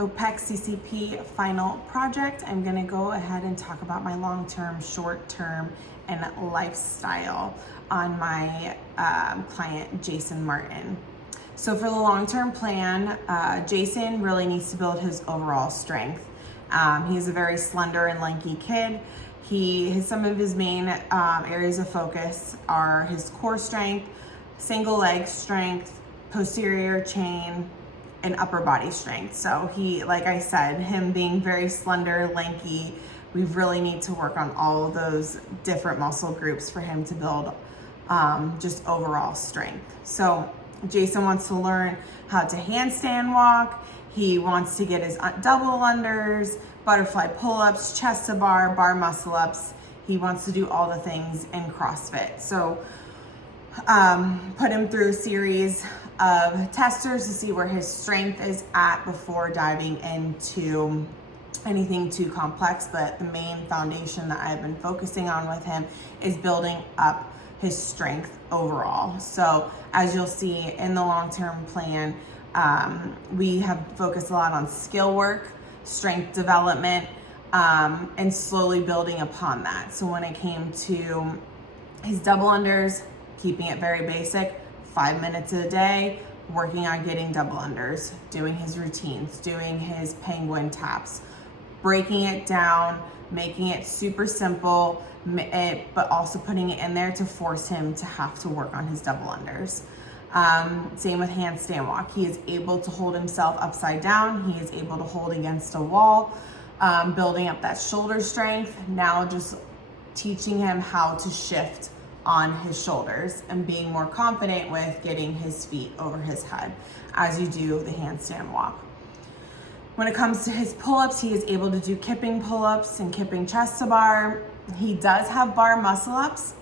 OPEX CCP final project, I'm gonna go ahead and talk about my long-term, short-term, and lifestyle on my client, Jason Martin. So for the long-term plan, Jason really needs to build his overall strength. He's a very slender and lanky kid. Some of his main areas of focus are his core strength, single leg strength, posterior chain, and upper body strength. So like I said, him being very slender, lanky, we really need to work on all of those different muscle groups for him to build just overall strength. So Jason wants to learn how to handstand walk. He wants to get his double unders, butterfly pull-ups, chest to bar, bar muscle ups. He wants to do all the things in CrossFit. So put him through a series of testers to see where his strength is at before diving into anything too complex. But the main foundation that I've been focusing on with him is building up his strength overall. So as you'll see in the long-term plan, we have focused a lot on skill work, strength development, and slowly building upon that. So when it came to his double unders, keeping it very basic, 5 minutes a day, working on getting double unders, doing his routines, doing his penguin taps, breaking it down, making it super simple, but also putting it in there to force him to have to work on his double unders. Same with handstand walk. He is able to hold himself upside down. He is able to hold against a wall, building up that shoulder strength. Now just teaching him how to shift on his shoulders and being more confident with getting his feet over his head as you do the handstand walk. When it comes to his pull-ups, he is able to do kipping pull-ups and kipping chest to bar. He does have bar muscle ups.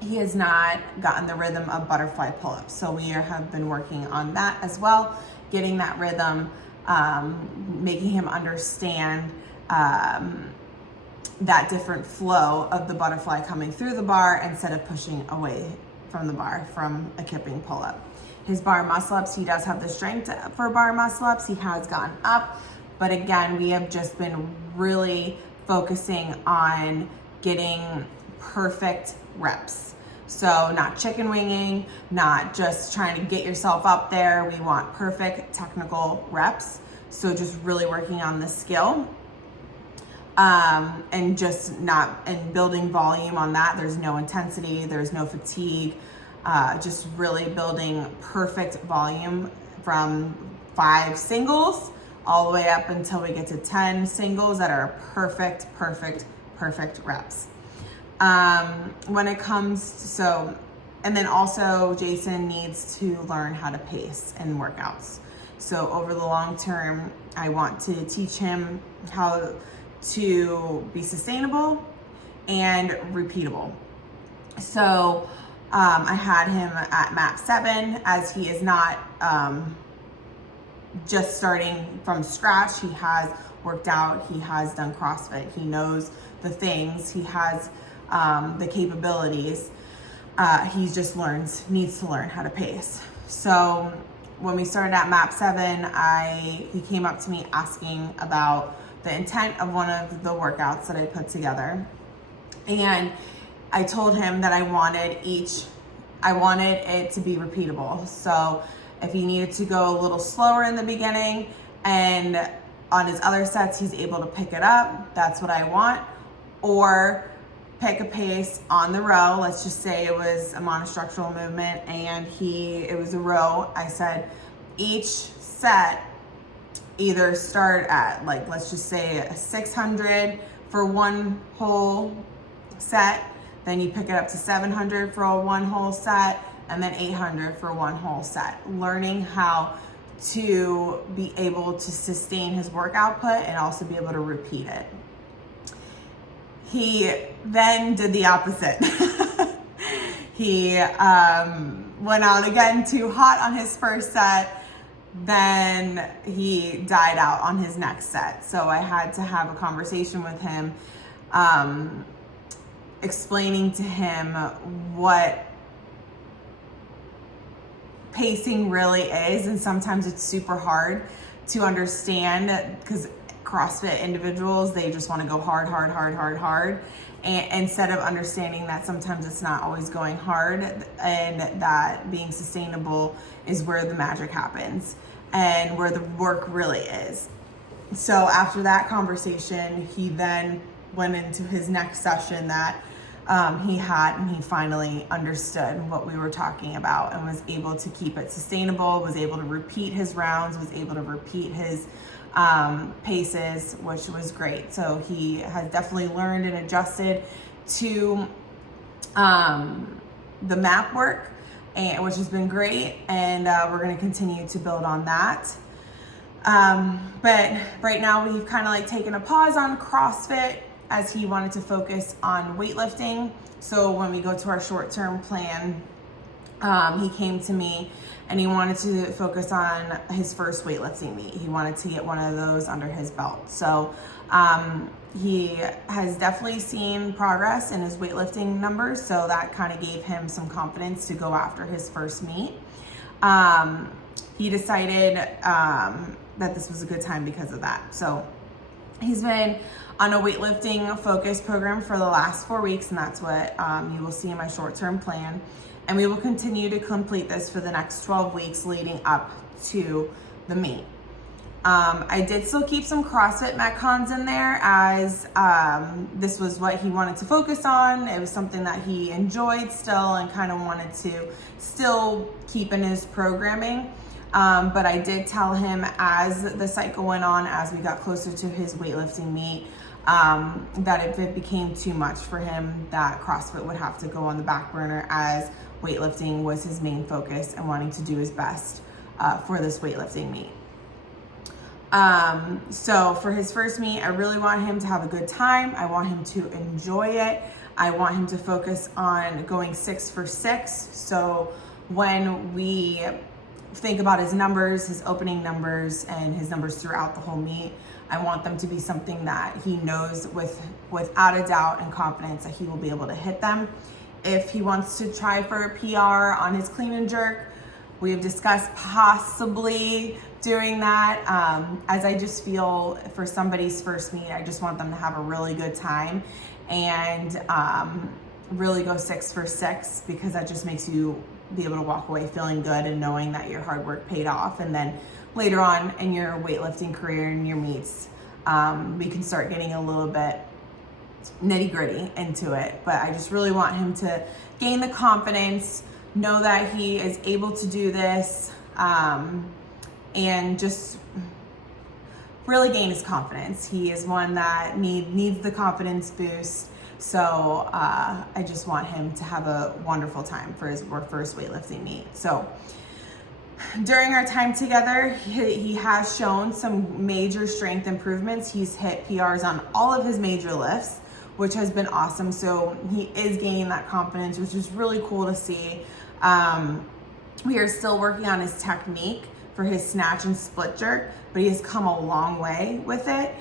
He has not gotten the rhythm of butterfly pull-ups. So we have been working on that as well, getting that rhythm, making him understand that different flow of the butterfly coming through the bar instead of pushing away from the bar from a kipping pull-up. His bar muscle ups, he does have the strength for bar muscle ups. He has gone up, but again, we have just been really focusing on getting perfect reps. So not chicken winging, not just trying to get yourself up there. We want perfect technical reps. So just really working on the skill. And building volume on that. There's no intensity, there's no fatigue, just really building perfect volume from 5 singles all the way up until we get to 10 singles that are perfect reps. When it comes and then also Jason needs to learn how to pace in workouts. So over the long term, I want to teach him how to be sustainable and repeatable. So I had him at map 7 as he is not just starting from scratch. He has worked out, he has done CrossFit, he knows the things, he has the capabilities. He just needs to learn how to pace. So when we started at map 7, he came up to me asking about the intent of one of the workouts that I put together. And I told him that I wanted it to be repeatable. So if he needed to go a little slower in the beginning and on his other sets, he's able to pick it up, that's what I want. Or pick a pace on the row. Let's just say it was a monostructural movement and it was a row. I said each set either start at let's just say a 600 for one whole set, then you pick it up to 700 for one whole set, and then 800 for one whole set. Learning how to be able to sustain his work output and also be able to repeat it. He then did the opposite. He went out again too hot on his first set. Then he died out on his next set. So I had to have a conversation with him, explaining to him what pacing really is. And sometimes it's super hard to understand, because CrossFit individuals, they just want to go hard. And instead of understanding that sometimes it's not always going hard, and that being sustainable is where the magic happens and where the work really is. So after that conversation, he then went into his next session that he had, and he finally understood what we were talking about and was able to keep it sustainable, was able to repeat his rounds, was able to repeat his paces, which was great. So he has definitely learned and adjusted to the map work, and which has been great, and we're going to continue to build on that. But right now we've kind of like taken a pause on CrossFit as he wanted to focus on weightlifting. So when we go to our short-term plan, he came to me and he wanted to focus on his first weightlifting meet. He wanted to get one of those under his belt. So he has definitely seen progress in his weightlifting numbers. So that kind of gave him some confidence to go after his first meet. He decided that this was a good time because of that. So he's been on a weightlifting focus program for the last 4 weeks, and that's what you will see in my short-term plan. And we will continue to complete this for the next 12 weeks leading up to the meet. I did still keep some CrossFit Metcons in there, as this was what he wanted to focus on. It was something that he enjoyed still and kind of wanted to still keep in his programming. But I did tell him as the cycle went on, as we got closer to his weightlifting meet, that if it became too much for him, that CrossFit would have to go on the back burner, as weightlifting was his main focus and wanting to do his best for this weightlifting meet. So for his first meet, I really want him to have a good time. I want him to enjoy it. I want him to focus on going 6 for 6. So when we think about his numbers, his opening numbers, and his numbers throughout the whole meet, I want them to be something that he knows without a doubt and confidence that he will be able to hit them. If he wants to try for a PR on his clean and jerk, we have discussed possibly doing that, as I just feel for somebody's first meet, I just want them to have a really good time and really go 6 for 6, because that just makes you be able to walk away feeling good and knowing that your hard work paid off. And then later on in your weightlifting career and your meets, we can start getting a little bit nitty gritty into it. But I just really want him to gain the confidence, know that he is able to do this, and just really gain his confidence. He is one that needs the confidence boost. So I just want him to have a wonderful time for his first weightlifting meet. So during our time together, he has shown some major strength improvements. He's hit PRs on all of his major lifts, which has been awesome. So he is gaining that confidence, which is really cool to see. We are still working on his technique for his snatch and split jerk, but he has come a long way with it.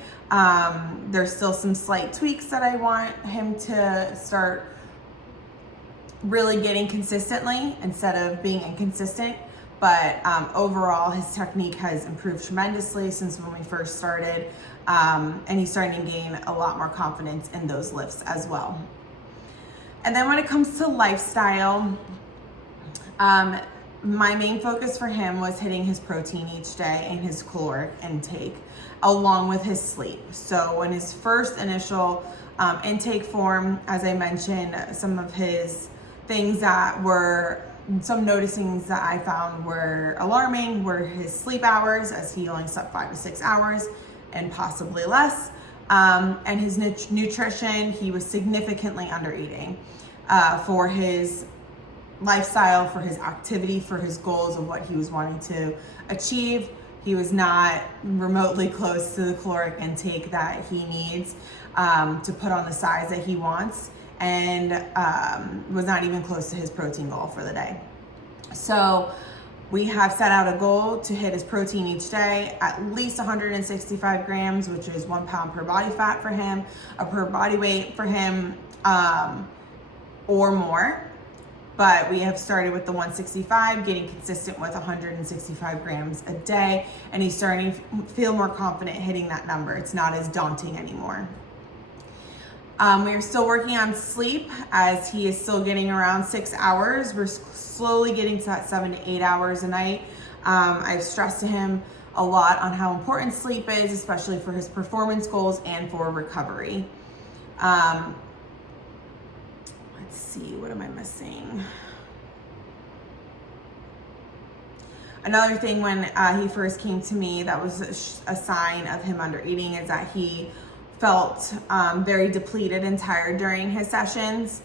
There's still some slight tweaks that I want him to start really getting consistently instead of being inconsistent. But overall, his technique has improved tremendously since when we first started, and he's starting to gain a lot more confidence in those lifts as well. And then when it comes to lifestyle, my main focus for him was hitting his protein each day and his caloric intake, along with his sleep. So in his first initial intake form, as I mentioned, some of his things that were, some noticings that I found were alarming were his sleep hours, as he only slept 5 to 6 hours and possibly less. And his nutrition, he was significantly under eating for his lifestyle, for his activity, for his goals of what he was wanting to achieve. He was not remotely close to the caloric intake that he needs to put on the size that he wants, and was not even close to his protein goal for the day. So we have set out a goal to hit his protein each day, at least 165 grams, which is 1 pound per body fat for him, per body weight for him, or more. but we have started with the 165, getting consistent with 165 grams a day, and he's starting to feel more confident hitting that number. It's not as daunting anymore. We are still working on sleep, as he is still getting around 6 hours. We're slowly getting to that 7 to 8 hours a night. I've stressed to him a lot on how important sleep is, especially for his performance goals and for recovery. Let's see, what am I missing? Another thing when he first came to me that was a sign of him under eating is that he felt very depleted and tired during his sessions.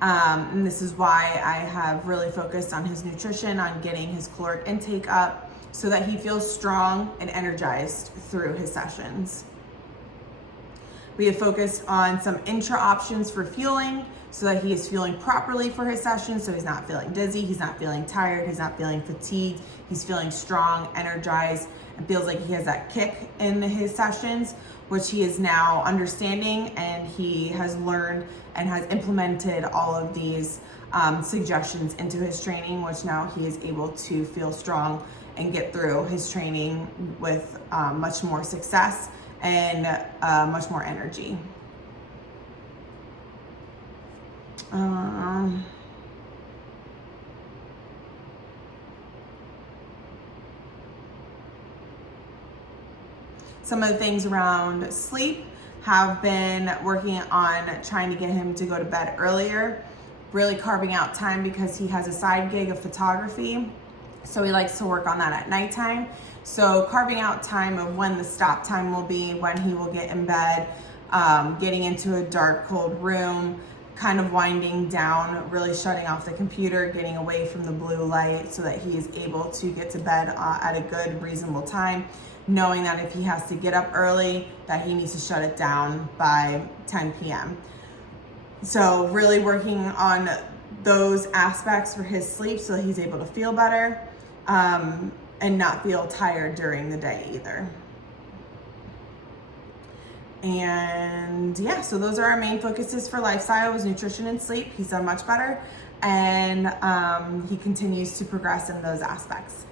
And this is why I have really focused on his nutrition, on getting his caloric intake up so that he feels strong and energized through his sessions. We have focused on some intra options for fueling so that he is fueling properly for his sessions, so he's not feeling dizzy, he's not feeling tired, he's not feeling fatigued, he's feeling strong, energized, and feels like he has that kick in his sessions, which he is now understanding, and he has learned and has implemented all of these suggestions into his training, which now he is able to feel strong and get through his training with much more success and much more energy. Some of the things around sleep have been working on trying to get him to go to bed earlier, really carving out time because he has a side gig of photography. So he likes to work on that at nighttime. So carving out time of when the stop time will be, when he will get in bed, getting into a dark, cold room, kind of winding down, really shutting off the computer, getting away from the blue light so that he is able to get to bed at a good, reasonable time, knowing that if he has to get up early, that he needs to shut it down by 10 p.m. So really working on those aspects for his sleep so that he's able to feel better and not feel tired during the day either. And yeah, so those are our main focuses for lifestyle, was nutrition and sleep. He's done much better, and he continues to progress in those aspects.